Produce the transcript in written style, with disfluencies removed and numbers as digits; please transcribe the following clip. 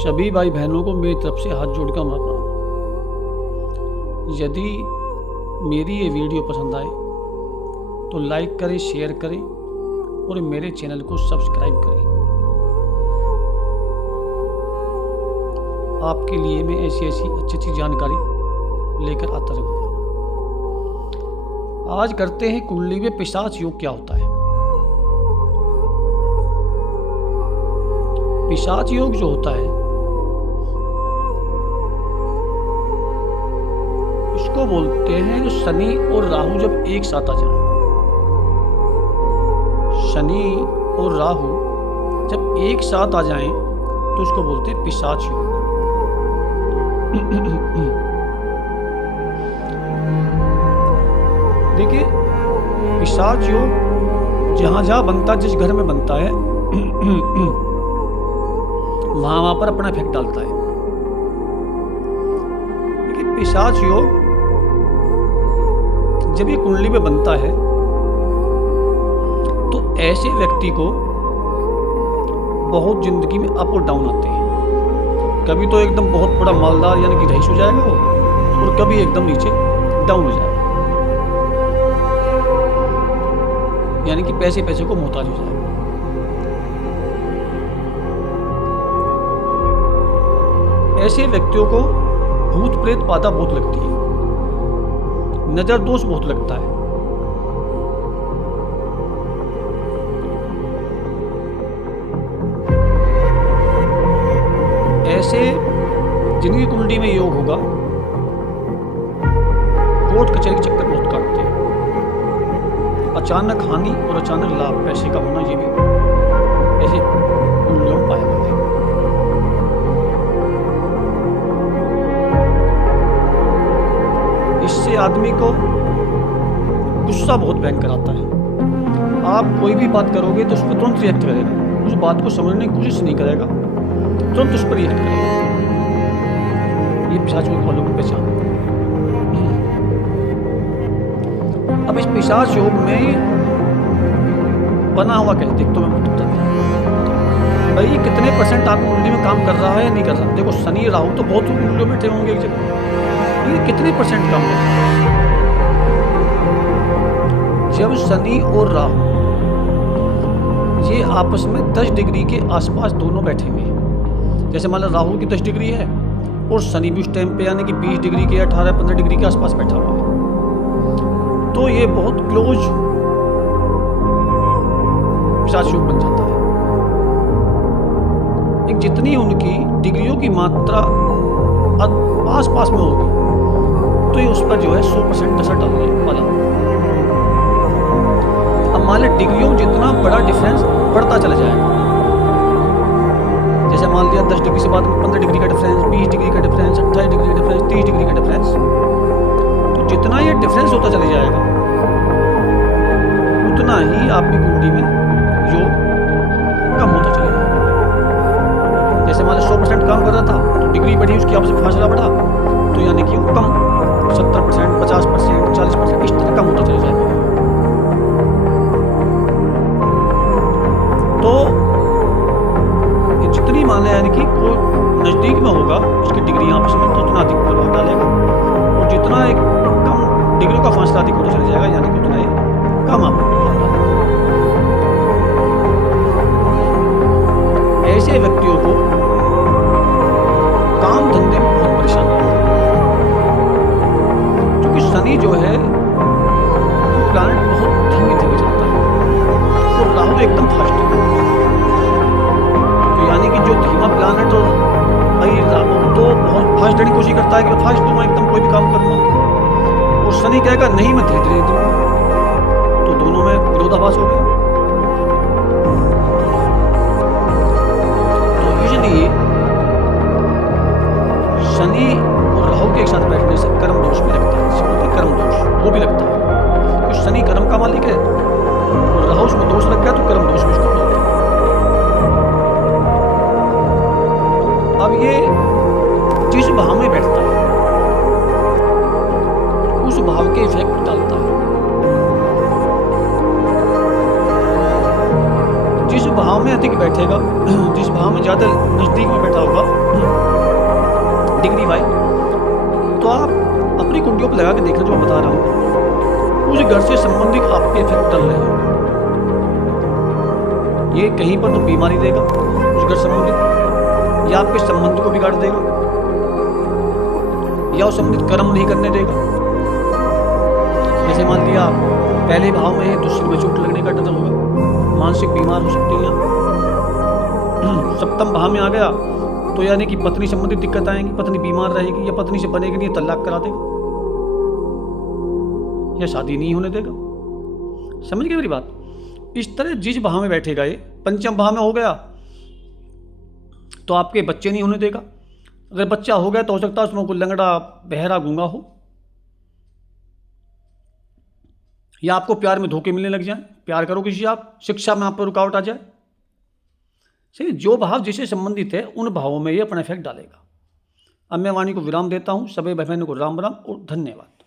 सभी भाई बहनों को मेरी तरफ से हाथ जोड़कर प्रणाम। यदि मेरी ये वीडियो पसंद आए तो लाइक करें, शेयर करें और मेरे चैनल को सब्सक्राइब करें। आपके लिए मैं ऐसी अच्छी जानकारी लेकर आता रहूँगा। आज करते हैं कुंडली में पिशाच योग क्या होता है। पिशाच योग जो होता है इसको बोलते हैं जो शनि और राहु जब एक साथ आ जाए। शनि और राहु जब एक साथ आ जाएं तो इसको बोलते हैं पिशाच योग। देखिए, पिशाच योग जहां जहां बनता, जिस घर में बनता है वहां पर अपना इफेक्ट डालता है। देखिए, पिशाच योग जब ये कुंडली में बनता है तो ऐसे व्यक्ति को बहुत जिंदगी में अप और डाउन आते हैं। कभी तो एकदम बहुत बड़ा मालदार यानी कि रईस हो जाएगा वो, और कभी एकदम नीचे डाउन हो जाएगा, यानी कि पैसे को मोहताज हो जाएगा। ऐसे व्यक्तियों को भूत प्रेत बाधा बहुत लगती है, नजर दोष बहुत लगता है। ऐसे जिनकी कुंडली में योग होगा कोर्ट कचहरी के चक्कर बहुत काटते हैं। अचानक हानि और अचानक लाभ, पैसे का होना, ये भी ऐसे कुंडलियों में पाया गया है। इससे आदमी को गुस्सा बहुत भयंकर आता है। आप कोई भी बात करोगे तो उस पर तुरंत रिएक्ट करेगा, उस बात को समझने की कोशिश नहीं करेगा, तुरंत उस पर रिएक्ट करेगा। ये पिशाच योग वालों की पहचान। अब इस पिशाच योग में बना हुआ क्या, देख तो मैं बताता हूं भाई, कितने परसेंट आपकी कुंडली में काम कर रहा है या नहीं कर रहा। देखो, शनि राहु तो बहुत कुंडलियों में बैठे होंगे एक जगह, ये कितने परसेंट काम कर रहा है। जब शनि और राहु ये आपस में 10 डिग्री के आसपास दोनों बैठे हुए हैं, जैसे मान लो राहु की 10 डिग्री है और शनि भी उस टाइम पे यानी कि 20 डिग्री के 18-15 डिग्री के आसपास बैठा हुआ है, तो ये बहुत क्लोज पिशाच योग बन जाता है। एक जितनी उनकी डिग्रियों की मात्रा आस पास में होगी तो ये उस पर जो है 100% असर डालने वाला। अब मान लो डिग्रियों में जितना बड़ा डिफरेंस बढ़ता चला जाएगा, जैसे मान लिया 10 डिग्री से बाद में 15 डिग्री का डिफरेंस, 20 डिग्री का डिफरेंस, 28 डिग्री का डिफरेंस, 30 डिग्री का डिफरेंस, तो जितना ये डिफरेंस होता चला जाएगा उतना ही आपकी कुंडली में योग कम होता चलेगा। जैसे मान लो 100% काम कर रहा था तो डिग्री बढ़ी, उसकी आपस में फासला बढ़ा, तो यानी कि वो कम 70%, 50%, 40% इस तरह कम होता चला जाएगा। तो जितनी मान लें यानी कि कोई नज़दीक में होगा उसकी डिग्री आपस में तो उतना अधिक प्रभाव डालेगा, और जितना एक कम डिग्रियों का फासला अधिक होता चला जाएगा यानी कि उतना ही कम आपको प्रभाव डालेगा। ऐसे व्यक्तियों को काम धंधे में बहुत परेशानी होती है, क्योंकि शनि जो है वो प्लैनेट बहुत धीमे धीमे चलता है और राहु एकदम फास्ट है। यानी कि जो धीमा प्लैनेट और भाई राहु तो बहुत फास्ट जाने की कोशिश करता है कि फास्ट दूंगा एकदम कोई भी काम करूंगा, और शनि कहेगा नहीं मैं धीरे धीरे दूंगा, तो दोनों में विरोधाभास हो गया। तो इसलिए शनि और राहु के एक साथ बैठने से कर्म दोष भी लगता है, जिसे कर्म दोष वो भी लगता है, क्योंकि शनि कर्म का मालिक है और राहु उसमें दोष लग गया तो कर्म दोष भी उसको लगता है। अब ये जिस भाव में बैठता है उस भाव के इफेक्ट डालता है। जिस भाव में अधिक बैठेगा, जिस भाव में ज़्यादा नज़दीक में बैठा होगा डिग्री वाइज, तो आप अपनी कुंडलियों पर लगा के देख लो जो मैं बता रहा हूँ। उस घर से संबंधित आपके इफेक्ट डल रहे हैं, ये कहीं पर तो बीमारी देगा उस घर संबंधित, या आपके संबंध को बिगाड़ देगा, या उस संबंधित कर्म नहीं करने देगा। जैसे मान लिया आप पहले भाव में है तो सिर में चोट लगने का डर होगा, मानसिक बीमार हो सकती है। सप्तम भाव में आ गया तो यानी कि पत्नी संबंधित दिक्कत आएंगी, पत्नी बीमार रहेगी, या पत्नी से बनेगी नहीं, तलाक करा देगा, या शादी नहीं होने देगा। समझ गए मेरी बात? इस तरह जिस भाव में बैठेगा, ये पंचम भाव में हो गया तो आपके बच्चे नहीं होने देगा। अगर बच्चा हो गया तो हो सकता है उसमें कोई लंगड़ा बहरा गूंगा हो, या आपको प्यार में धोखे मिलने लग जाए, प्यार करो किसी आप, शिक्षा में आप पर रुकावट आ जाए। सही, जो भाव जिससे संबंधित है उन भावों में ये अपना इफेक्ट डालेगा। अब मैं वाणी को विराम देता हूँ। सभी भाई बहनों को राम राम और धन्यवाद।